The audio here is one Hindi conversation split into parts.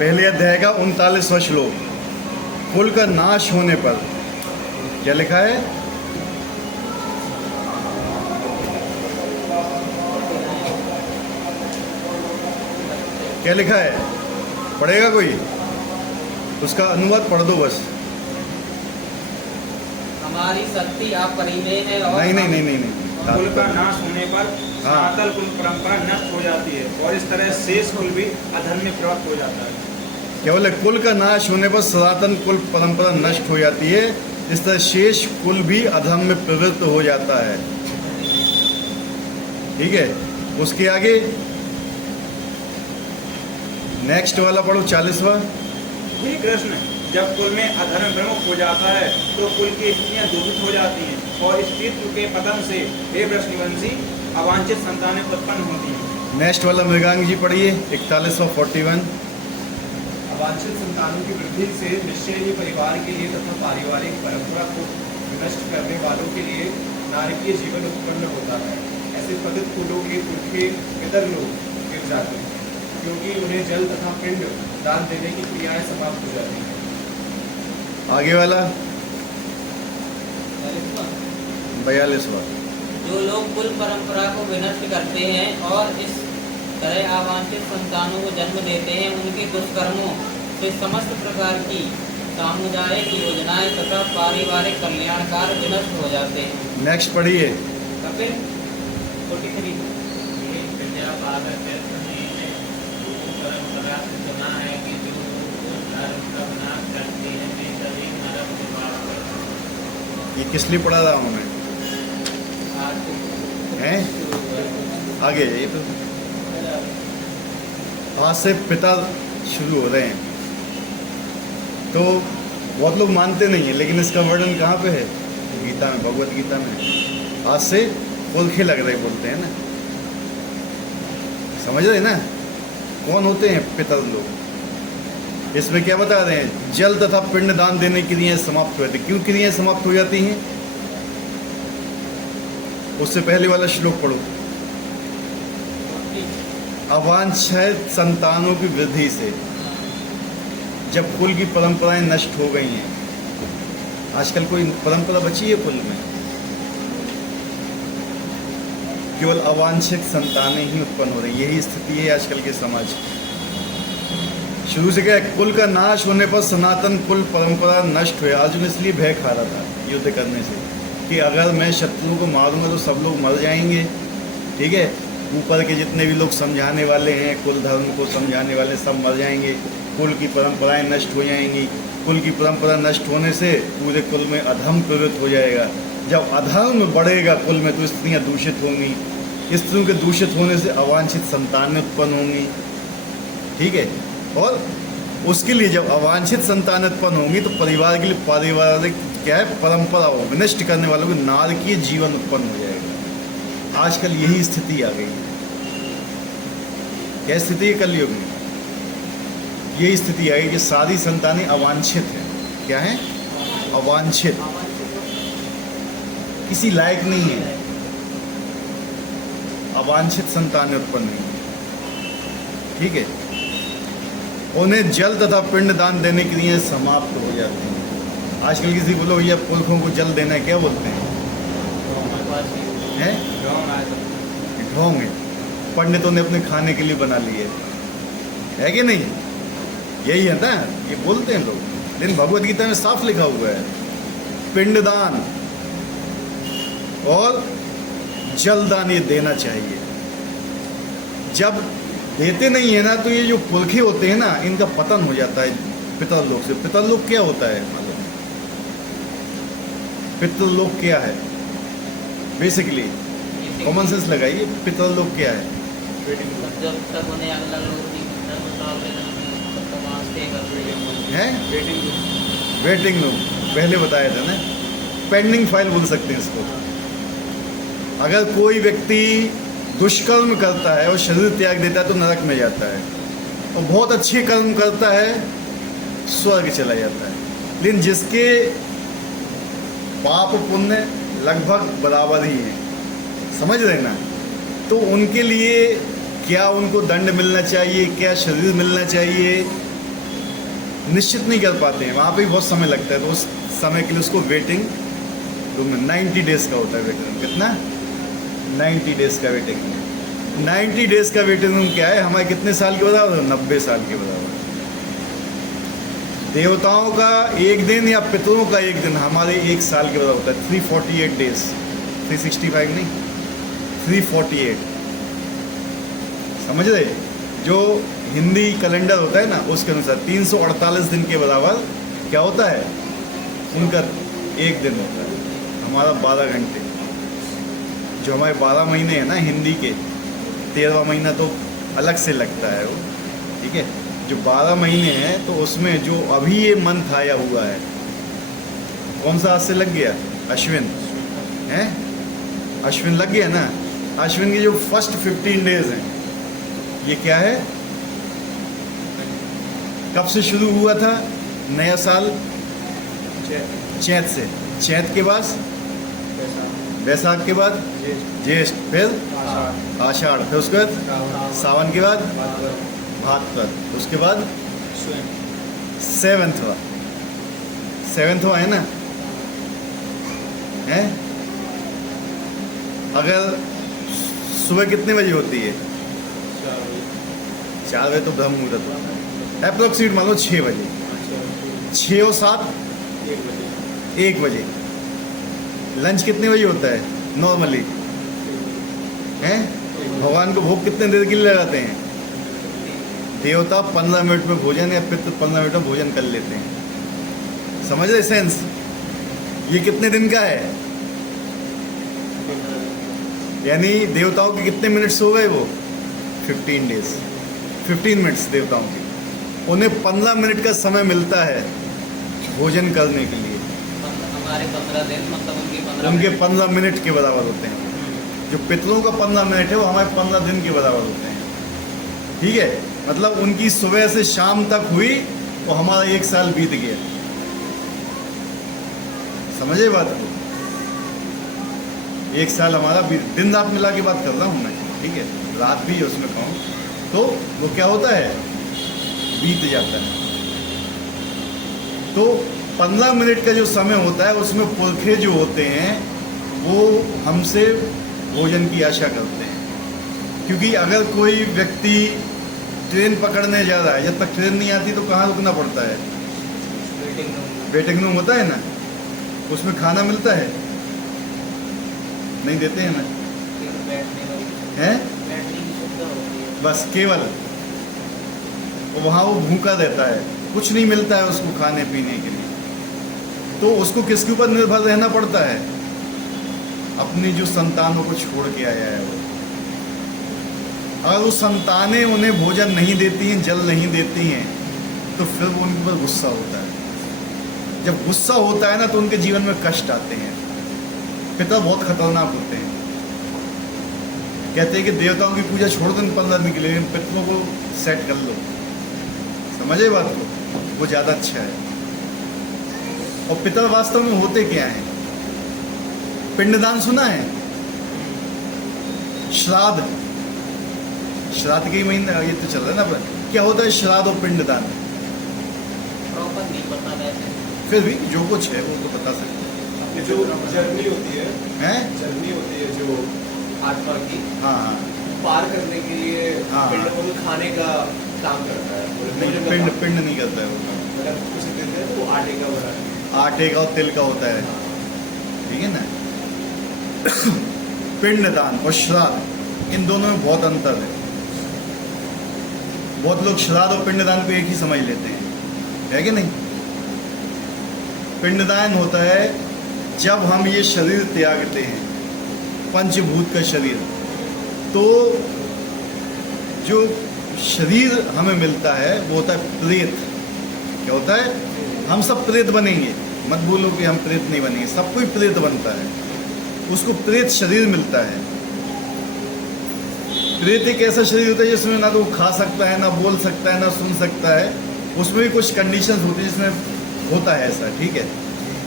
पहले अध्याय का 39वां श्लोक। कुल का नाश होने पर क्या लिखा है? क्या लिखा है? पढ़ेगा कोई? उसका अनुवाद पढ़ दो बस। हमारी शक्ति अपरिमेय है और नहीं। कुल का नाश होने पर सनातन कुल परंपरा नष्ट हो जाती है और इस तरह शेष कुल भी अधर्म में प्रवृत्त हो जाता है। केवल कुल का नाश होने पर सनातन कुल परंपरा नष्ट हो जाती है, इस तरह शेष कुल भी अधर्म में प्रवृत्त हो जाता है। ठीक है, उसके आगे नेक्स्ट वाला पढ़ो, 40वां। हे कृष्ण, जब कुल में अधर्म प्रमुख हो जाता है तो कुल की स्त्रियां दूषित हो जाती हैं और स्त्रीत्व के पतन से हे वृषनिवंशी अवांछित संतानें उत्पन्न होती हैं। नेक्स्ट वाला मृगांक जी पढ़िए, 41वां 41। अवांछित संतानों की वृद्धि से निश्चय ही परिवार के लिए तथा पारिवारिक परंपरा को विनष्ट करने वालों के लिए नारकीय जीवन उत्पन्न होता है। ऐसे पतित कुलों के पुरखे पितर लोग गिर जाते हैं क्योंकि उन्हें जल तथा पिंड दान देने की क्रियाएं समाप्त हो जाती हैं। आगे वाला 42वां। जो लोग कुल परंपरा को विनष्ट करते हैं और इस तरह अवांछित संतानों को जन्म देते हैं, उनके दुष्कर्मों से समस्त प्रकार की सामुदायिक योजनाएं तथा पारिवारिक कल्याण कार्य विनष्ट हो जाते हैं। नेक्स्ट पढ़िए। कपिल 43। परंपरा से सुना है कि जो धर्म का नाश करती है वे सभी नरक में वास करते हैं। ये किस लिए पढ़ा रहा हूँ मैं? हैं? आगे जाइए तो। आज से पिता शुरू हो रहे हैं, तो बहुत लोग मानते नहीं हैं, लेकिन इसका वर्णन कहाँ पे है? गीता में, भगवत गीता में। आज से पुलखे लग रहे बोलते हैं ना, समझ रहे ना? कौन होते हैं पितर लोग? इसमें क्या बता रहे हैं? जल तथा पिंड दान देने की क्रियाएं समाप्त हो जाती। क्यों क्रियाएं समाप्त हो जाती हैं? उससे पहले वाला श्लोक पढ़ो। अवांछित संतानों की वृद्धि से, जब कुल की परंपराएं नष्ट हो गई हैं। आजकल कोई परंपरा बची है कुल में? केवल अवांछित संतानें ही उत्पन्न हो रही, यही स्थिति है आजकल के समाज की। शुरू से क्या है? कुल का नाश होने पर सनातन कुल परंपरा नष्ट हुई। अर्जुन इसलिए भय खा रहा था युद्ध करने से कि अगर मैं शत्रुओं को मारूंगा तो सब लोग मर जाएंगे। ठीक है, ऊपर के जितने भी लोग समझाने वाले हैं, कुल धर्म को समझाने वाले, सब मर जाएंगे। कुल की परंपराएं नष्ट हो जाएंगी। कुल की परंपरा नष्ट होने से पूरे कुल में अधर्म प्रवृत्त हो जाएगा। जब अधर्म बढ़ेगा कुल में तो स्त्रियाँ दूषित होंगी। स्त्रियों के दूषित होने से अवांछित संतानें उत्पन्न होंगी। ठीक है, और उसके लिए जब अवांछित संतान उत्पन्न होंगी तो परिवार के लिए पारिवारिक क्या है? परंपरा हो विनष्ट करने वालों को नारकीय जीवन उत्पन्न हो जाएगा। आजकल यही स्थिति आ गई है। क्या स्थिति है कलयुग में? यही स्थिति आई कि सारी संतानें अवांछित हैं। क्या है? अवांछित, किसी लायक नहीं है। अवांछित संतानें उत्पन्न हुई। ठीक है, उन्हें जल तथा पिंड दान देने के लिए समाप्त हो जाती हैं। आजकल किसी बोलो भैया पुरखों को जल देना है, क्या बोलते हैं? ढोंग है। पंडितों ने अपने खाने के लिए बना लिए है कि नहीं? यही है ना, ये बोलते हैं लोग। लेकिन भगवत गीता में साफ लिखा हुआ है पिंडदान और जलदान ये देना चाहिए। जब देते नहीं है ना तो ये जो पुरखे होते हैं ना, इनका पतन हो जाता है पितरलोक से। पितरलोक क्या होता है मालूम? पितरलोक क्या है? बेसिकली कॉमन सेंस लगाइए, पितरलोक क्या है? जब तक उन्हें अगला लोग नहीं मिलता तो है वेटिंग रूम, पहले बताया था ना। पेंडिंग फाइल बोल सकते हैं इसको। अगर कोई व्यक्ति दुष्कर्म करता है और शरीर त्याग देता है तो नरक में जाता है, और बहुत अच्छे कर्म करता है स्वर्ग चला जाता है। लेकिन जिसके पाप पुण्य लगभग बराबर ही हैं, समझ रहे ना, तो उनके लिए क्या उनको दंड मिलना चाहिए, क्या शरीर मिलना चाहिए, निश्चित नहीं कर पाते हैं, वहाँ पे भी बहुत समय लगता है, तो उस समय के लिए उसको वेटिंग रूम में 90 डेज़ का होता है वेटिंग रूम। कितना? 90 डेज़ का वेटिंग रूम। 90 डेज़ का वेटिंग रूम क्या है? हमारे कितने साल के बराबर? 90 साल के बराबर। देवताओं का एक दिन या पितरों का एक दिन हमारे एक साल के बराबर होता है। 348 डेज, 365 नहीं, 348। समझ रहे? जो हिंदी कैलेंडर होता है ना, उसके अनुसार 348 दिन के बराबर क्या होता है? उनका एक दिन होता है। हमारा 12 घंटे। जो हमारे 12 महीने हैं ना हिंदी के, 13वां महीना तो अलग से लगता है वो, ठीक है। जो 12 महीने हैं तो उसमें जो अभी ये मंथ आया हुआ है, कौन सा आज से लग गया? अश्विन है, अश्विन लग गया ना। अश्विन के जो फर्स्ट 15 डेज हैं, ये क्या है? कब से शुरू हुआ था नया साल? चैत से। चैत के बाद वैसाख के बाद ज्येष्ठ, फिर आषाढ़, फिर उसके बाद सावन के बाद भाद्र, उसके बाद सेवेंथवा है ना, है। अगर सुबह कितने बजे होती है? 4 बजे तो ब्रह्म मुहूर्त होता है। अप्रोक्सीमेट मान लो 6 बजे, 6 और 7 1 बजे। लंच कितने बजे होता है नॉर्मली? हैं? भगवान को भोग कितने देर के लिए लगाते हैं? देवता 15 मिनट में भोजन या पितृ 15 मिनट में भोजन कर लेते हैं। समझ रहे सेंस? ये कितने दिन का है? यानी देवताओं के कितने मिनट्स हो गए वो? 15 डेज, 15 मिनट्स देवताओं के। उन्हें 15 मिनट का समय मिलता है भोजन करने के लिए। हमारे 15 दिन मतलब उनके 15 मिनट के बराबर होते हैं। जो पितरों का 15 मिनट है वो हमारे 15 दिन के बराबर होते हैं, ठीक है। मतलब उनकी सुबह से शाम तक हुई वो हमारा 1 साल बीत गया। समझे बात को? 1 साल हमारा दिन रात मिला के बात कर रहा हूँ मैं, ठीक है। रात भी है उसमें कहूँ तो वो क्या होता है? बीत जाता है। तो 15 मिनट का जो समय होता है उसमें पुरखे जो होते हैं वो हमसे भोजन की आशा करते हैं। क्योंकि अगर कोई व्यक्ति ट्रेन पकड़ने जा रहा है, जब तक ट्रेन नहीं आती तो कहाँ रुकना पड़ता है? वेटिंग रूम होता है ना, उसमें खाना मिलता है? नहीं देते हैं ना, हैं? बस केवल वहाँ वो भूखा रहता है, कुछ नहीं मिलता है उसको खाने पीने के लिए। तो उसको किसके ऊपर निर्भर रहना पड़ता है? अपनी जो संतानों को छोड़ के आया है वो। अगर वो संतानें उन्हें भोजन नहीं देती हैं, जल नहीं देती हैं, तो फिर वो उनके ऊपर गुस्सा होता है। जब गुस्सा होता है ना तो उनके जीवन में कष्ट आते हैं। पिता बहुत खतरनाक होते हैं। कहते हैं कि देवताओं की पूजा छोड़ दो 15 दिन के लिए, लेकिन पितरों को सेट कर लो। समझे बात को? वो ज़्यादा अच्छा है। और पितर वास्तव में होते क्या हैं? पिंडदान सुना है? श्राद्ध, श्राद्ध के महीने ये तो चल रहा है ना। पर क्या होता है श्राद्ध और पिंडदान? प्रॉपर नहीं पता वैसे, फिर भी जो कुछ है वो तो बता सकते ये जो जर्नी होती है, हैं। जर्नी होती है जो आत्मा की, हाँ हाँ, पार करने के लिए हाँ। पिंड को तो खाने का काम करता है। नहीं, पिंड पिंड नहीं करता है वो। मतलब कुछ देते हैं तो वो आटे का बना है। आटे का और तिल का होता है, ठीक है ना। पिंडदान और श्राद्ध, इन दोनों में बहुत अंतर है। बहुत लोग श्राद्ध और पिंडदान को एक ही समझ लेते हैं, है कि नहीं? पिंडदान होता है जब हम ये शरीर त्यागते हैं, पंचभूत का शरीर, तो जो शरीर हमें मिलता है वो होता है प्रेत। क्या होता है? हम सब प्रेत बनेंगे। मत बोलो कि हम प्रेत नहीं बनेंगे, सब कोई प्रेत बनता है। उसको प्रेत शरीर मिलता है। प्रेत एक ऐसा शरीर होता है जिसमें ना तो वो खा सकता है, ना बोल सकता है, ना सुन सकता है। उसमें भी कुछ कंडीशंस होती है जिसमें होता है ऐसा, ठीक है।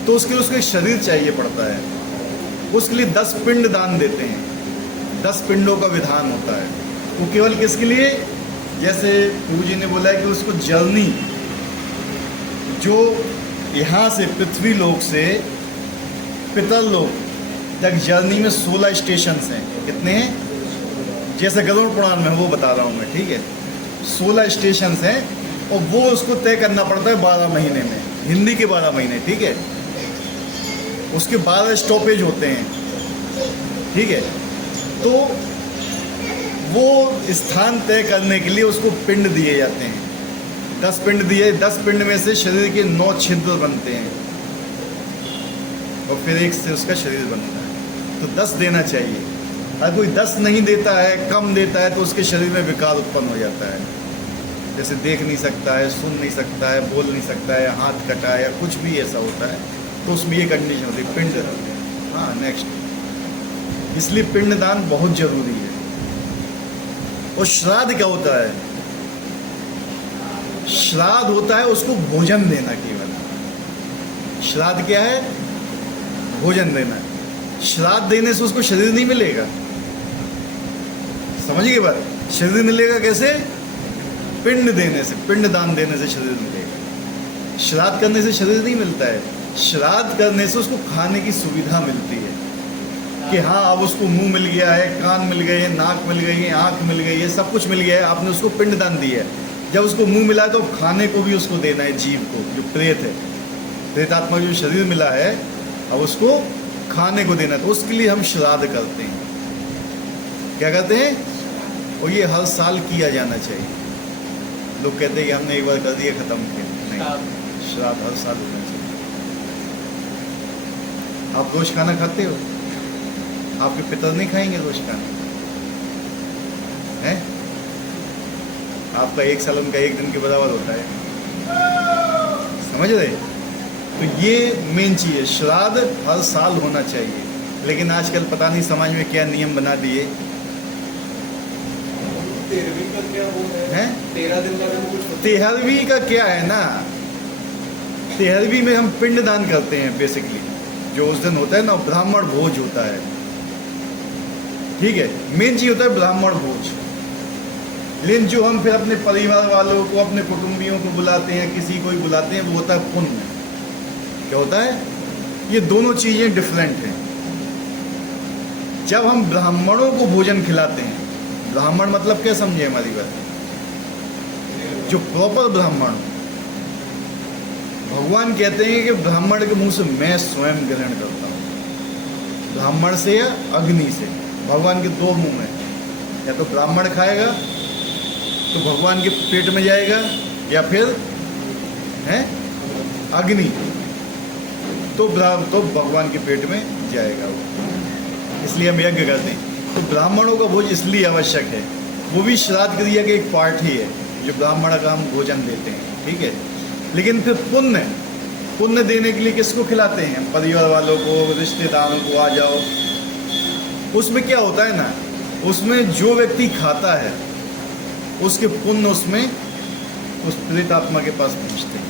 तो उसके लिए उसको एक शरीर चाहिए पड़ता है। उसके लिए 10 पिंड दान देते हैं। 10 पिंडों का विधान होता है। वो केवल किसके लिए? जैसे प्रभु जी ने बोला है कि उसको जर्नी जो यहाँ से पृथ्वी लोक से पितर लोक तक जर्नी में 16 स्टेशन हैं। कितने हैं? जैसे गरुड़ पुराण में वो बता रहा हूँ मैं, ठीक है। 16 स्टेशन हैं और वो उसको तय करना पड़ता है 12 महीने में, हिंदी के 12 महीने, ठीक है। उसके 12 स्टॉपेज होते हैं, ठीक है। तो वो स्थान तय करने के लिए उसको पिंड दिए जाते हैं। 10 पिंड दिए, 10 पिंड में से शरीर के 9 छिद्र बनते हैं और फिर एक से उसका शरीर बनता है। तो 10 देना चाहिए। अगर कोई 10 नहीं देता है, कम देता है, तो उसके शरीर में विकार उत्पन्न हो जाता है। जैसे देख नहीं सकता है, सुन नहीं सकता है, बोल नहीं सकता है, हाथ कटा है या कुछ भी ऐसा होता है, तो उसमें ये कंडीशन होती है, पिंड। हाँ, नेक्स्ट। इसलिए पिंडदान बहुत जरूरी है। और श्राद्ध क्या होता है? श्राद्ध होता है उसको भोजन देना केवल। श्राद्ध क्या है? भोजन देना। श्राद्ध देने से उसको शरीर नहीं मिलेगा, समझिए बात। शरीर मिलेगा कैसे? पिंड देने से, पिंड दान देने से शरीर मिलेगा। श्राद्ध करने से शरीर नहीं मिलता है। श्राद्ध करने से उसको खाने की सुविधा मिलती है कि हाँ, अब उसको मुंह मिल गया है, कान मिल गए हैं, नाक मिल गई है, आँख मिल गई है, सब कुछ मिल गया है, आपने उसको पिंड दान दिया है। जब उसको मुंह मिला है तो खाने को भी उसको देना है, जीव को, जो प्रेत है, प्रेतात्मा जो शरीर मिला है, अब उसको खाने को देना है। तो उसके लिए हम श्राद्ध करते हैं। क्या करते हैं? और ये हर साल किया जाना चाहिए। लोग कहते हैं कि हमने एक बार कर दिया, खत्म किया। नहीं, श्राद्ध हर साल होना चाहिए। आप रोज खाना खाते हो? आपके पितर नहीं खाएंगे रोज खाना है? आपका एक साल उनका एक दिन के बराबर होता है, समझ रहे? तो ये मेन चीज़ है, श्राद्ध हर साल होना चाहिए। लेकिन आजकल पता नहीं समाज में क्या नियम बना दिए 13वीं का क्या वो है? 13 दिन का भी कुछ 13वीं का क्या है ना, 13वीं में हम पिंड दान करते हैं बेसिकली। जो उस दिन होता है ना, ब्राह्मण भोज होता है, ठीक है। मेन चीज़ होता है ब्राह्मण भोज। लेकिन जो हम फिर अपने परिवार वालों को, अपने कुटुंबियों को बुलाते हैं, किसी को भी बुलाते हैं, वो होता है पुण्य। क्या होता है? ये दोनों चीज़ें डिफरेंट हैं। जब हम ब्राह्मणों को भोजन खिलाते हैं, ब्राह्मण मतलब क्या समझे हमारी बात? जो प्रॉपर ब्राह्मण। भगवान कहते हैं कि ब्राह्मण के मुंह से मैं स्वयं ग्रहण करता हूँ। ब्राह्मण से या अग्नि से? भगवान के 2 मुंह हैं, या तो ब्राह्मण खाएगा तो भगवान के पेट में जाएगा, या फिर है अग्नि तो भगवान के पेट में जाएगा वो। इसलिए हम यज्ञ करते हैं। तो ब्राह्मणों का भोज इसलिए आवश्यक है, वो भी श्राद्ध क्रिया का एक पार्ट ही है, जो ब्राह्मण का हम भोजन देते हैं, ठीक है। लेकिन फिर पुण्य देने के लिए किसको खिलाते हैं? परिवार वालों को, रिश्तेदारों को, आ जाओ। उसमें क्या होता है ना, उसमें जो व्यक्ति खाता है उसके पुण्य उसमें उस प्रेतात्मा के पास पहुँचते हैं,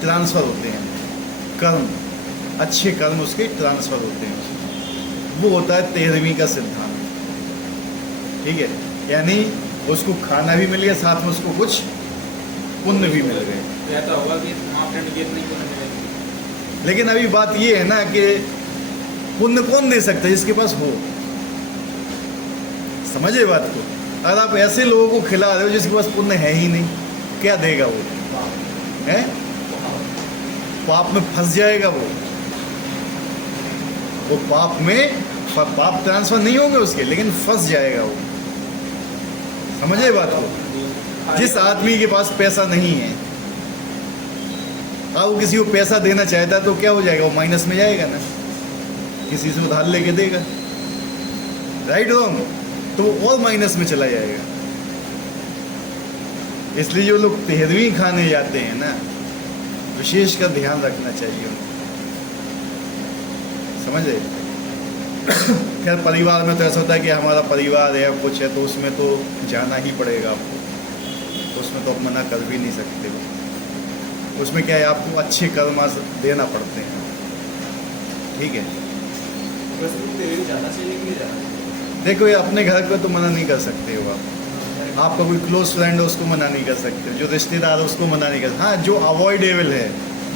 ट्रांसफ़र होते हैं। कर्म, अच्छे कर्म उसके ट्रांसफ़र होते हैं। वो होता है 13वीं का सिद्धांत, ठीक है। यानी उसको खाना भी मिल गया, साथ में उसको कुछ पुण्य भी मिल गए। ऐसा होगा कि मापदंड ये नहीं होने मिलेगा। लेकिन अभी बात ये है ना कि पुण्य कौन दे सकता है? जिसके पास हो। समझे बात को? अगर आप ऐसे लोगों को खिला रहे हो जिसके पास पुण्य है ही नहीं, क्या देगा वो? है पाप में फंस जाएगा वो पाप में, पाप ट्रांसफर नहीं होंगे उसके, लेकिन फंस जाएगा वो। समझे बात को? जिस आदमी के पास पैसा नहीं है, अब वो किसी को पैसा देना चाहता है तो क्या हो जाएगा? वो माइनस में जाएगा ना, किसी से उधार लेके देगा, राइट रॉन्ग? तो वो और माइनस में चला जाएगा। इसलिए जो लोग 13वीं खाने जाते हैं ना, विशेष का ध्यान रखना चाहिए उनको, समझे? खैर परिवार में तो ऐसा होता है कि हमारा परिवार है, कुछ है, तो उसमें तो जाना ही पड़ेगा आपको, तो उसमें तो आप मना कर भी नहीं सकते हो। उसमें क्या है, आपको अच्छे कर्म देना पड़ते हैं, ठीक है। जाना चाहिए कि नहीं जाना चाहिए? देखो, ये अपने घर पे तो मना नहीं कर सकते हो आप। आपका कोई क्लोज फ्रेंड है उसको मना नहीं कर सकते, जो रिश्तेदार है उसको मना नहीं कर सकते। हाँ, जो अवॉइडेबल है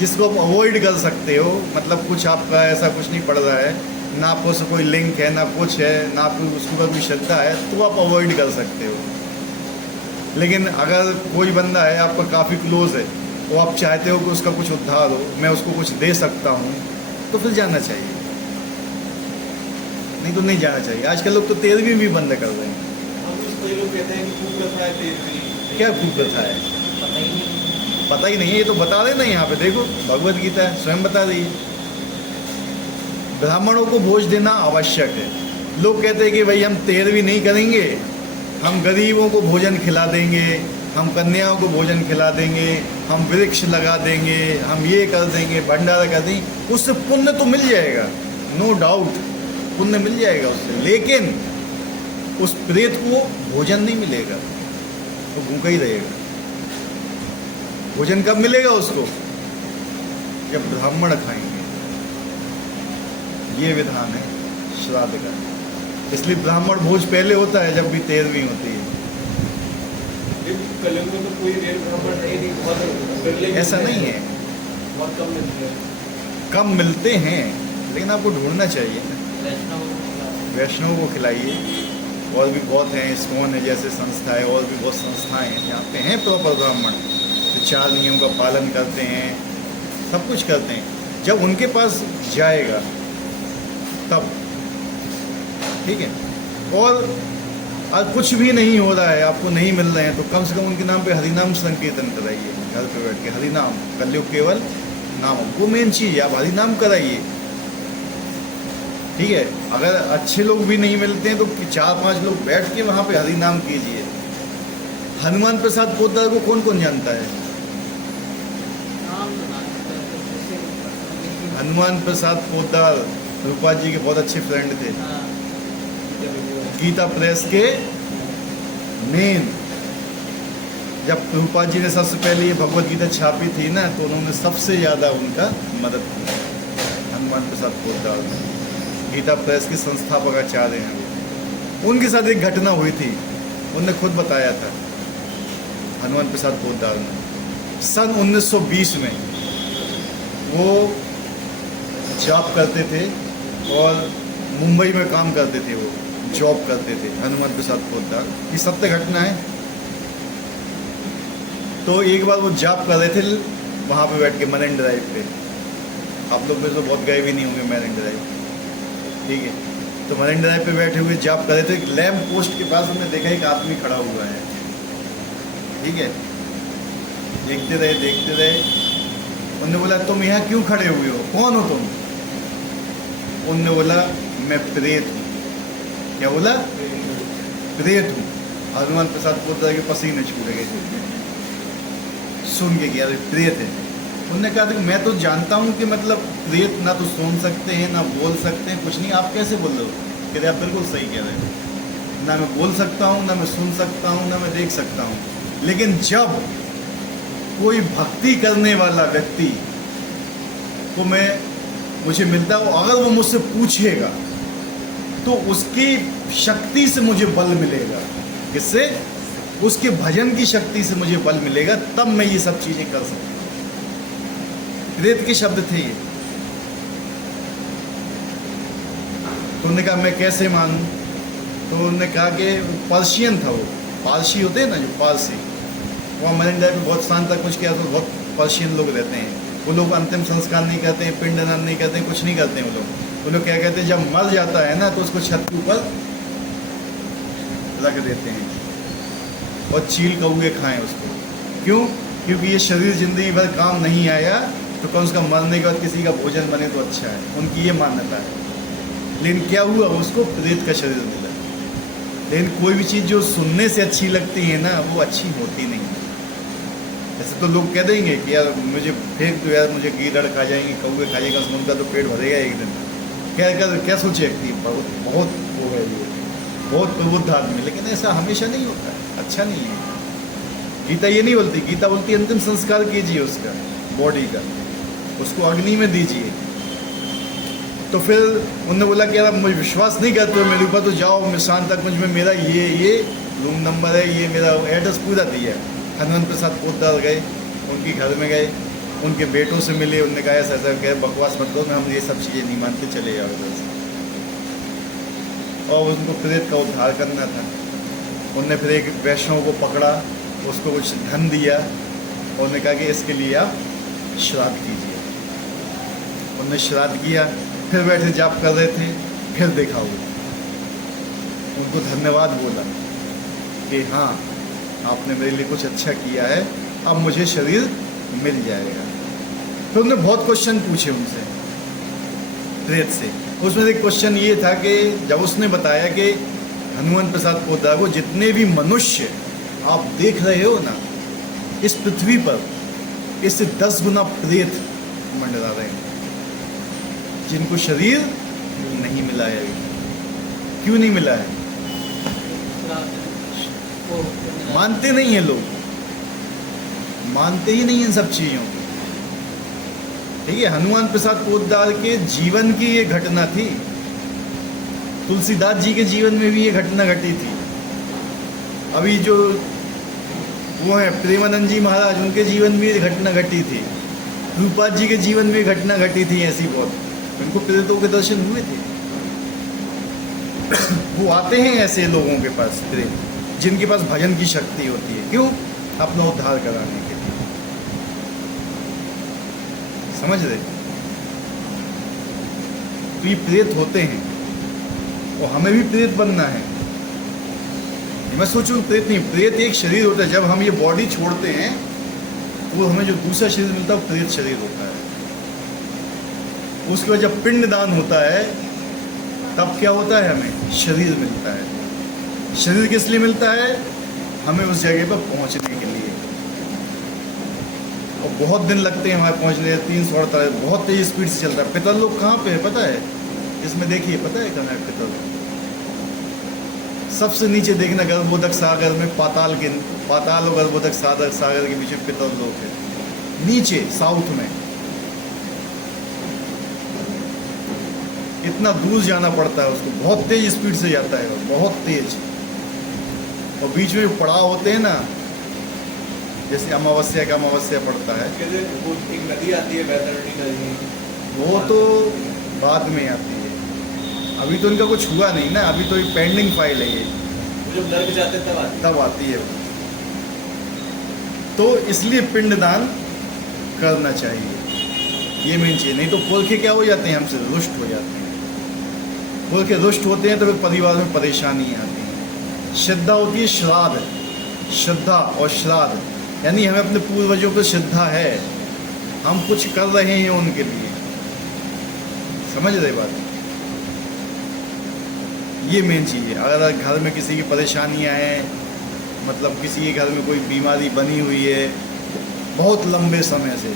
जिसको आप अवॉइड कर सकते हो, मतलब कुछ आपका ऐसा कुछ नहीं पड़ रहा है, ना आपको से कोई लिंक है, ना कुछ है, ना आपको उसके ऊपर कोई श्रद्धा है, तो आप अवॉइड कर सकते हो। लेकिन अगर कोई बंदा है आपका काफ़ी क्लोज है, तो आप चाहते हो कि उसका कुछ उद्धार हो, मैं उसको कुछ दे सकता हूँ, तो फिर जाना चाहिए, नहीं तो नहीं जाना चाहिए। आजकल लोग तो 13वीं भी बंद कर रहे हैं। हम इसको ये लोग कहते हैं कि कुप्रथा है 13वीं। क्या कुप्रथा है? पता ही नहीं। पता ही नहीं है, ये तो बता रहे ना, यहाँ पे देखो भगवत गीता है, स्वयं बता रही है। ब्राह्मणों को भोज देना आवश्यक है। लोग कहते हैं कि भाई हम 13वीं नहीं करेंगे, हम गरीबों को भोजन खिला देंगे, हम कन्याओं को भोजन खिला देंगे, हम वृक्ष लगा देंगे, हम ये कर देंगे, भंडारा कर देंगे, उससे पुण्य तो मिल जाएगा, नो डाउट पुण्य मिल जाएगा उससे, लेकिन उस प्रेत को भोजन नहीं मिलेगा, वो भूखा ही रहेगा। भोजन कब मिलेगा उसको? जब ब्राह्मण खाएंगे। ये विधान है श्राद्ध का। इसलिए ब्राह्मण भोज पहले होता है जब भी 13वीं होती है। कलंग में तो कोई रेल ब्राह्मण है नहीं, बहुत विरले ऐसा मिलते नहीं हैं, है, बहुत कम मिलते हैं। कम मिलते हैं, लेकिन आपको ढूंढना चाहिए ना। वैष्णव वैष्णव को खिलाइए, और भी बहुत हैं, इस्कॉन है जैसे संस्था है, और भी बहुत संस्थाएं हैं जहाँ पे हैं प्रॉपर ब्राह्मण, जो 4 नियमों का पालन करते हैं, सब कुछ करते हैं। जब उनके पास जाएगा तब ठीक है। और आज कुछ भी नहीं हो रहा है, आपको नहीं मिल रहे हैं, तो कम से कम उनके नाम पे हरिनाम संकीर्तन कराइए, घर पे बैठ के हरिनाम कलयुग केवल नाम, वो मेन चीज़ है, आप हरिनाम कराइए, ठीक है। अगर अच्छे लोग भी नहीं मिलते हैं तो 4-5 लोग बैठ के वहाँ पे हरिनाम कीजिए। हनुमान प्रसाद पोद्दार को कौन कौन जानता है? नाम तो ना हनुमान प्रसाद पोद्दार रूपा जी के बहुत अच्छे फ्रेंड थे, गीता प्रेस के मेन। जब रूपा जी ने सबसे पहले ये भगवत गीता छापी थी ना, तो उन्होंने सबसे ज़्यादा उनका मदद की, हनुमान प्रसाद पोद्दार ने। गीता प्रेस के संस्थापक आचार्य हैं वो। उनके साथ एक घटना हुई थी, उनने खुद बताया था, हनुमान प्रसाद पोद्दार ने। सन 1920 में वो जॉब करते थे और मुंबई में काम करते थे, वो जॉब करते थे, हनुमान प्रसाद पोद्दार। ये सत्य घटना है। तो एक बार वो जॉब कर रहे थे वहाँ पे बैठ के मरीन ड्राइव पे, आप लोग में तो बहुत गए भी नहीं होंगे मरीन ड्राइव, ठीक है। तो मरीन ड्राइव पे बैठे हुए जॉब कर रहे थे, एक लैंप पोस्ट के पास उन्होंने देखा एक आदमी खड़ा हुआ है, ठीक है। देखते रहे। उन्होंने बोला तुम यहाँ क्यों खड़े हुए हो, कौन हो तुम? उन्होंने बोला मैं प्रेत हूँ। क्या बोला? प्रेत हूँ। हनुमान प्रसाद पोद्दार के पसीने छूट गए सुन के, क्या प्रेत है। उन्होंने कहा कि मैं तो जानता हूँ कि मतलब प्रेत ना तो सुन सकते हैं ना बोल सकते हैं, कुछ नहीं, आप कैसे बोल रहे हो? कहते आप बिल्कुल सही कह रहे हो, ना मैं बोल सकता हूँ, ना मैं सुन सकता हूँ, ना मैं देख सकता हूँ, लेकिन जब कोई भक्ति करने वाला व्यक्ति को मुझे मिलता है, अगर वो मुझसे पूछेगा तो उसकी शक्ति से मुझे बल मिलेगा। किससे? उसके भजन की शक्ति से मुझे बल मिलेगा, तब मैं ये सब चीज़ें कर सकता हूँ। प्रेत के शब्द थे ये। तो उन्होंने कहा मैं कैसे मानूं? तो उन्होंने कहा कि पर्शियन था वो, पारसी होते हैं ना जो पारसी, वहाँ मरीन ड्राइव में बहुत शान तक कुछ किया, तो बहुत पर्शियन लोग रहते हैं। वो लोग अंतिम संस्कार नहीं करते हैं, पिंडदान नहीं करते हैं, कुछ नहीं करते हैं वो लोग क्या कहते हैं, जब मर जाता है ना तो उसको छत के ऊपर रख देते हैं और चील कौए खाएं उसको। क्यों? क्योंकि ये शरीर जिंदगी भर काम नहीं आया, तो कम से कम मरने के बाद किसी का भोजन बने तो अच्छा है, उनकी ये मान्यता है। लेकिन क्या हुआ, उसको प्रेत का शरीर मिला। लेकिन कोई भी चीज़ जो सुनने से अच्छी लगती है ना, वो अच्छी होती नहीं है। ऐसे तो लोग कह देंगे कि यार मुझे फेंक दो यार, मुझे कीड़े खा जाएंगे, कौवे खा जाएगा, उनका तो पेट भरेगा एक दिन। क्या सोचे कि बहुत हो गए, बहुत प्रबुद्ध आदमी, लेकिन ऐसा हमेशा नहीं होता है, अच्छा नहीं है। गीता ये नहीं बोलती, गीता बोलती अंतिम संस्कार कीजिए उसका, बॉडी का, उसको अग्नि में दीजिए। तो फिर उन्होंने बोला कि यार मुझे विश्वास नहीं करते हो मेरे ऊपर, तो जाओ मैं शाम तक मुझ में मेरा ये रूम नंबर है, ये मेरा एड्रेस पूरा दिया। हनुमान प्रसाद पोद्दार गए, उनके घर में गए, उनके बेटों से मिले, उन्होंने कहा ऐसा ऐसा कह बकवास मत करो, हम ये सब चीज़ें नहीं मानते, चले जाओ इधर से। और उनको प्रेत का उद्धार करना था। उनने फिर एक वैष्णव को पकड़ा, उसको कुछ धन दिया और उन्होंने कहा कि इसके लिए आप श्राद्ध कीजिए। उन्होंने श्राद्ध किया, फिर बैठे जाप कर रहे थे, फिर देखा वो उनको धन्यवाद बोला कि हाँ आपने मेरे लिए कुछ अच्छा किया है, अब मुझे शरीर मिल जाएगा। फिर उन्होंने बहुत क्वेश्चन पूछे उनसे, प्रेत से। उसमें एक क्वेश्चन ये था कि जब उसने बताया कि हनुमान प्रसाद पोद्दार को जितने भी मनुष्य आप देख रहे हो ना इस पृथ्वी पर, इससे 10 गुना प्रेत मंडरा रहे हैं जिनको शरीर नहीं मिला है अभी। क्यों नहीं मिला है? मानते नहीं है लोग, मानते ही नहीं इन सब चीज़ों को। ठीक है, हनुमान प्रसाद पोद्दार के जीवन की ये घटना थी। तुलसीदास जी के जीवन में भी ये घटना घटी थी। अभी जो वो है प्रेमानंद जी महाराज, उनके जीवन में ये घटना घटी थी। रूपाद जी के जीवन में घटना घटी थी ऐसी बहुत। उनको प्रेतों के दर्शन हुए थे। वो आते हैं ऐसे लोगों के पास प्रेत, जिनके पास भजन की शक्ति होती है। क्यों? अपना उद्धार कराने के लिए। समझ रहे? तो ये प्रेत होते हैं और हमें भी प्रेत बनना है। मैं सोचूं प्रेत नहीं, प्रेत एक शरीर होता है। जब हम ये बॉडी छोड़ते हैं तो हमें जो दूसरा शरीर मिलता है वो प्रेत शरीर होता है। उसके बाद जब पिंडदान होता है तब क्या होता है? हमें शरीर मिलता है। शरीर किस लिए मिलता है? हमें उस जगह पर पहुंचने के लिए। और बहुत दिन लगते हैं हमारे पहुंचने, 348 बहुत तेज स्पीड से चलता है। पितर लोग कहाँ पे है पता है? इसमें देखिए, पता है कहाँ है पितर लोग? सबसे नीचे देखना, गर्भोदक सागर में पाताल और गर्भोदक सागर के बीच में पितर लोग है। नीचे साउथ में इतना दूर जाना पड़ता है उसको, बहुत तेज स्पीड से जाता है वो, बहुत तेज। और बीच में पड़ाव होते हैं ना, जैसे अमावस्या का अमावस्या पड़ता है, वो एक नदी आती है वैतरणी नदी, वो तो बाद में आती है। अभी तो इनका कुछ हुआ नहीं ना, अभी तो एक पेंडिंग फाइल है ये, जब नर्क जाते हैं तब आती है। तो इसलिए पिंडदान करना चाहिए, ये मेन चीज़। नहीं तो पुरखे क्या हो जाते हैं? हमसे रुष्ट हो जाते हैं। पुरखे रुष्ट होते हैं तो फिर परिवार में परेशानी आती है। श्रद्धा होती है श्राद्ध, श्रद्धा और श्राद्ध, यानी हमें अपने पूर्वजों पर श्रद्धा है, हम कुछ कर रहे हैं उनके लिए। समझ रहे बात? ये मेन चीज़ है। अगर घर में किसी की परेशानियां हैं, मतलब किसी के घर में कोई बीमारी बनी हुई है बहुत लंबे समय से,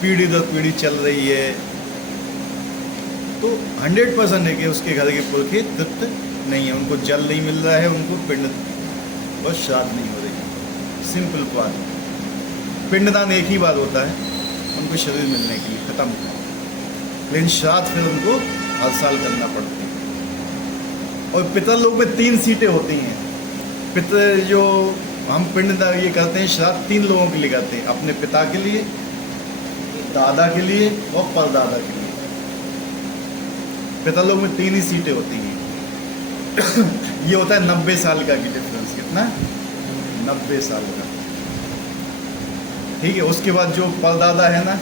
पीढ़ी दर पीढ़ी चल रही है, तो 100% है कि उसके घर के पुरखे तृप्त नहीं है, उनको जल नहीं मिल रहा है, उनको पिंड बस श्राद्ध नहीं हो रही। सिंपल बात। पिंडदान एक ही बार होता है उनको शरीर मिलने के लिए, ख़त्म। लेकिन श्राद्ध फिर उनको हर साल करना पड़ता है। और पितर लोग में 3 सीटें होती हैं। पितर जो हम पिंडदान ये करते हैं, श्राद्ध 3 लोगों के लिए करते हैं, अपने पिता के लिए, दादा के लिए और परदादा के लिए। पिता लोग में 3 ही सीटें होती हैं। ये होता है 90 साल का की डिफरेंस। कितना? 90 साल का। ठीक है। उसके बाद जो परदादा है ना,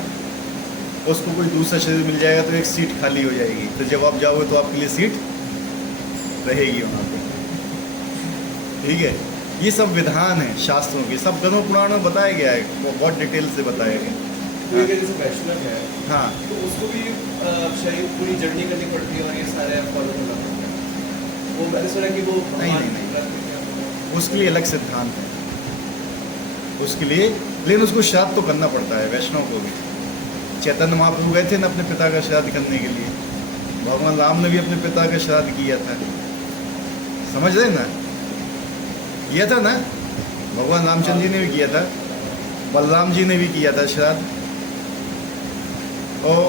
उसको कोई दूसरा शरीर मिल जाएगा तो एक सीट खाली हो जाएगी, तो जब आप जाओगे तो आपके लिए सीट रहेगी वहाँ पे। ठीक है। ये सब विधान है शास्त्रों के, सब गणों पुराणों में बताया गया है, वो बहुत डिटेल से बताया गया। तो ये जैसे वैष्णव है, हाँ, तो उसको भी शरीर पूरी जर्नी करनी पड़ती है और ये सारे फॉलो करना पड़ता है। वो मैंने सुना कि वो नहीं। उसके लिए अलग सिद्धांत है उसके लिए, लेकिन उसको श्राद्ध तो करना पड़ता है वैष्णव को भी। चैतन्य महाप्रभु गए थे ना अपने पिता का श्राद्ध करने के लिए, भगवान राम ने भी अपने पिता का श्राद्ध किया था। समझ रहे ना? किया था ना, भगवान रामचंद्र जी ने भी किया था, बलराम जी ने भी किया था श्राद्ध। और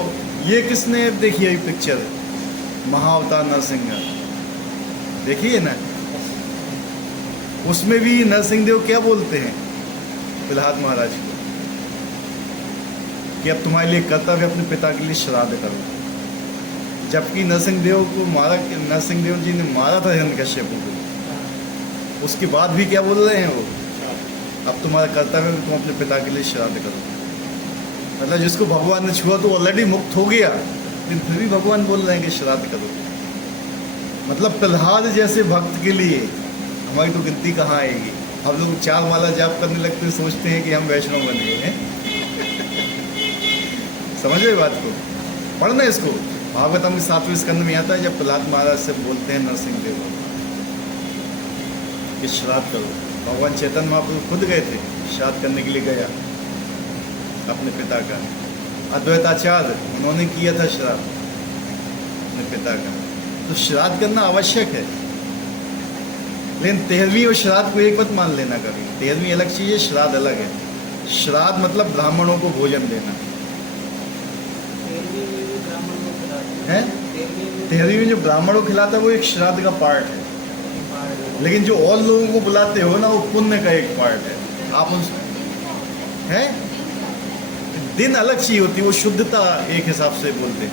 ये किसने देखी है पिक्चर, महाअवतार नरसिंह, देखिए ना, उसमें भी नरसिंह देव क्या बोलते हैं प्रहलाद महाराज को कि अब तुम्हारे लिए कर्तव्य अपने पिता के लिए श्राद्ध करो। जबकि नरसिंहदेव जी ने मारा था हिरण्यकश्यप को, उसके बाद भी क्या बोल रहे हैं वो, अब तुम्हारा कर्तव्य है तुम अपने पिता के लिए श्राद्ध करो। मतलब जिसको भगवान ने छुआ तो ऑलरेडी मुक्त हो गया, लेकिन फिर भी भगवान बोल रहे हैं कि श्राद्ध करो। मतलब प्रहलाद जैसे भक्त के लिए हमारी तो गिनती कहाँ आएगी। हम लोग 4 माला जाप करने लगते हैं, सोचते हैं कि हम वैष्णव बने हैं। समझ रहे बात को? पढ़ना इसको, भागवतम के 7वें स्कंद में आता है, जब प्रहलाद महाराज से बोलते हैं नरसिंहदेव कि श्राद्ध करो। भगवान चैतन्य महाप्रभु खुद गए थे, श्राद्ध करने के लिए गया अपने पिता का। अद्वैताचार्य उन्होंने किया था श्राद्ध अपने पिता का। तो श्राद्ध करना आवश्यक है, लेकिन 13वीं और श्राद्ध को एक मत मान लेना कभी। 13वीं अलग चीज़ है, श्राद्ध अलग है। श्राद्ध मतलब ब्राह्मणों को भोजन देना है। 13वीं में जो ब्राह्मणों को खिलाता है वो एक श्राद्ध का पार्ट है, लेकिन जो और लोगों को बुलाते हो ना, वो पुण्य का एक पार्ट है। आप उन है दिन अलग चीज होती है, वो शुद्धता एक हिसाब से बोलते हैं।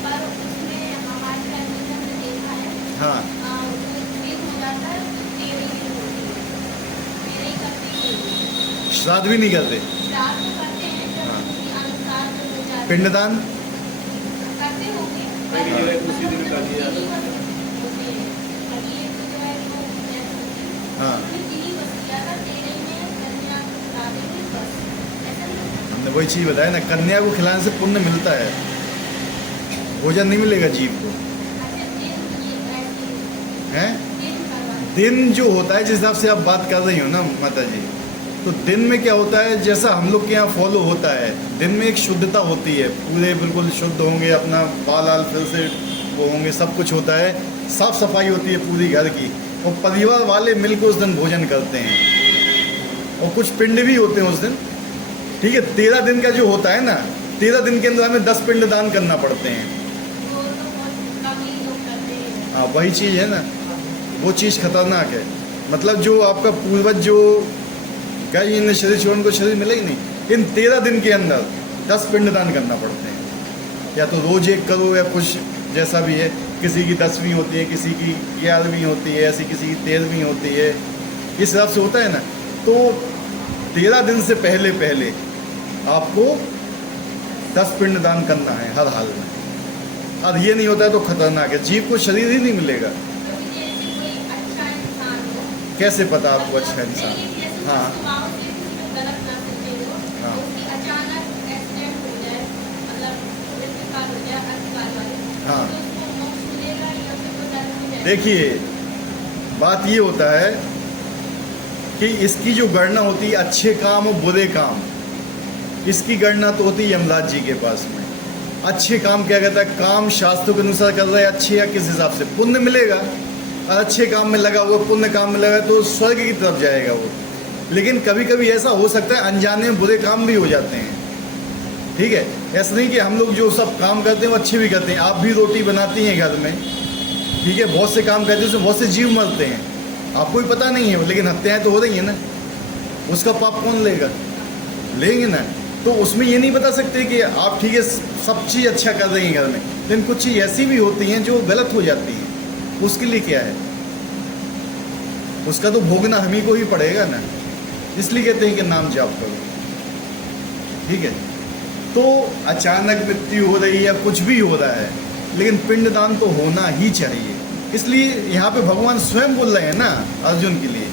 हाँ श्राद्ध भी नहीं करते। हाँ पिंडदान उसी दिन कर दिया। हाँ हमने वही चीज़ बताया ना, कन्या को खिलाने से पुण्य मिलता है, भोजन नहीं मिलेगा जीव को। हैं दिन जो होता है, जिस हिसाब से आप बात कर रही हो ना माता जी, तो दिन में क्या होता है, जैसा हम लोग के यहाँ फॉलो होता है, दिन में एक शुद्धता होती है, पूरे बिल्कुल शुद्ध होंगे, अपना बाल आल फिर से वो होंगे, सब कुछ होता है, साफ सफाई होती है पूरी घर की, और परिवार वाले मिलकर उस दिन भोजन करते हैं, और कुछ पिंड भी होते हैं उस दिन। ठीक है, 13 दिन का जो होता है ना, 13 दिन के अंदर हमें 10 पिंड दान करना पड़ते हैं। हाँ वही चीज़ है ना, वो चीज़ खतरनाक है। मतलब जो आपका पूर्वज जो गए इन शरीर छोड़, उनको शरीर मिले ही नहीं, इन 13 दिन के अंदर 10 पिंड दान करना पड़ते हैं। या तो रोज एक करो, या कुछ जैसा भी है, किसी की 10वीं होती है, किसी की 11वीं होती है, ऐसी किसी की 13वीं होती है, इस हिसाब से होता है ना। तो 13 दिन से पहले पहले आपको 10 पिंड दान करना है हर हाल में। अब ये नहीं होता है तो खतरनाक है, जीव को शरीर ही नहीं मिलेगा। कैसे पता आपको अच्छा इंसान? हाँ हाँ देखिए बात ये होता है कि इसकी जो गणना होती है अच्छे काम और बुरे काम, इसकी गणना तो होती है यमराज जी के पास में। अच्छे काम क्या कहता है, काम शास्त्रों के अनुसार कर रहा है, अच्छे या किस हिसाब से पुण्य मिलेगा, और अच्छे काम में लगा हुआ पुण्य काम में लगा तो स्वर्ग की तरफ जाएगा वो। लेकिन कभी कभी ऐसा हो सकता है अनजाने में बुरे काम भी हो जाते हैं। ठीक है, ऐसा नहीं कि हम लोग जो सब काम करते हैं वो अच्छे भी करते हैं। आप भी रोटी बनाती हैं घर में, ठीक है, बहुत से काम करते हैं, उसमें बहुत से जीव मरते हैं, आपको भी पता नहीं है, लेकिन हत्याएं तो हो रही हैं ना, उसका पाप कौन लेगा? लेंगे ना। तो उसमें ये नहीं बता सकते कि आप ठीक है सब चीज़ अच्छा कर रही हैं घर में, लेकिन कुछ चीज़ ऐसी भी होती हैं जो गलत हो जाती हैं, उसके लिए क्या है, उसका तो भोगना हम ही को ही पड़ेगा ना। इसलिए कहते हैं कि नाम जाप करो। ठीक है, तो अचानक मृत्यु हो रही है, कुछ भी हो रहा है, लेकिन पिंडदान तो होना ही चाहिए। इसलिए यहाँ पे भगवान स्वयं बोल रहे हैं ना अर्जुन के लिए।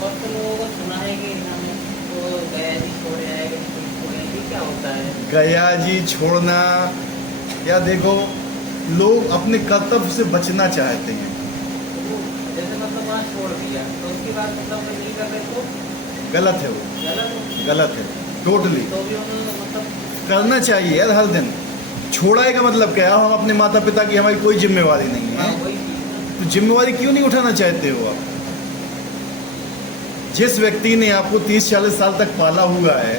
बहुत लोगों को सुना है कि इन्होंने तो गया जी छोड़ आएगा, क्या होता है गया जी छोड़ना? या देखो, लोग अपने कर्तव्य से बचना चाहते हैं। जैसे मतलब वहाँ छोड़ दिया तो उसके बाद मतलब नहीं कर रहे तो गलत है, वो गलत है टोटली। तो भी उन्होंने मतलब करना चाहिए यार हर दिन। छोड़ाए का मतलब क्या है, हम अपने माता पिता की हमारी कोई जिम्मेवारी नहीं है, वही चीज़ तो जिम्मेवारी क्यों नहीं उठाना चाहते हो आप? जिस व्यक्ति ने आपको 30-40 साल तक पाला हुआ है,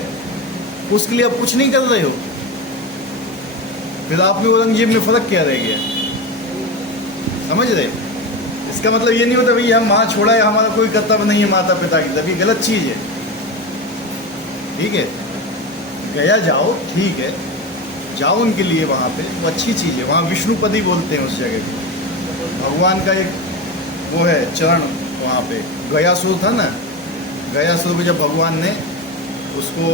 उसके लिए आप कुछ नहीं कर रहे हो, फिर आप में औरंगजेब में फर्क क्या रह गया? समझ रहे? इसका मतलब ये नहीं होता भैया हम वहाँ छोड़ा है, हमारा कोई कर्तव्य नहीं है माता पिता की तरफ, ये गलत चीज़ है। ठीक है, गया जाओ, ठीक है, जाओ उनके लिए वहाँ पे, वो अच्छी चीज़ है। वहाँ विष्णुपदी बोलते हैं उस जगह को, भगवान का एक वो है चरण वहाँ पे। गयासुर था ना, गयासुर को जब भगवान ने उसको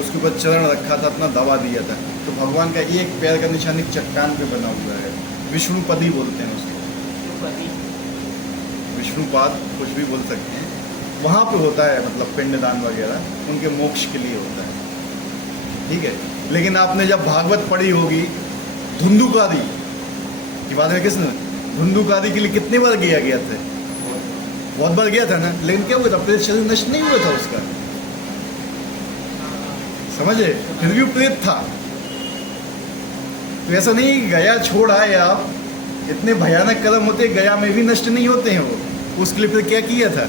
उसके ऊपर चरण रखा था, अपना दवा दिया था, तो भगवान का एक पैर का निशान एक चट्टान पे बना हुआ है। विष्णुपदी बोलते हैं उसको, विष्णुपाद कुछ भी बोल सकते हैं। वहाँ पे होता है मतलब पिंडदान वगैरह, उनके मोक्ष के लिए होता है, ठीक है। लेकिन आपने जब भागवत पढ़ी होगी, धुंधुकारी की बात है, किसने धुंधुकारी के लिए कितनी बार गया था? बहुत बार गया था ना, लेकिन क्या हुआ था? प्रेत शरीर नष्ट नहीं हुआ था उसका, समझे, फिर भी प्रेत था। तो ऐसा नहीं गया छोड़ आए आप, इतने भयानक कदम होते, गया में भी नष्ट नहीं होते हैं वो। उसके लिए फिर क्या किया था?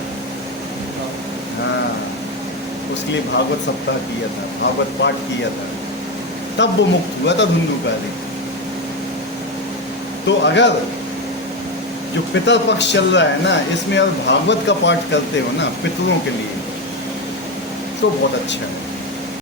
हाँ, उसके लिए भागवत सप्ताह किया था, भागवत पाठ किया था, तब वो मुक्त हुआ था धुंधुकारी। तो अगर जो पितर पक्ष चल रहा है ना, इसमें अगर भागवत का पाठ करते हो ना पितरों के लिए, तो बहुत अच्छा है।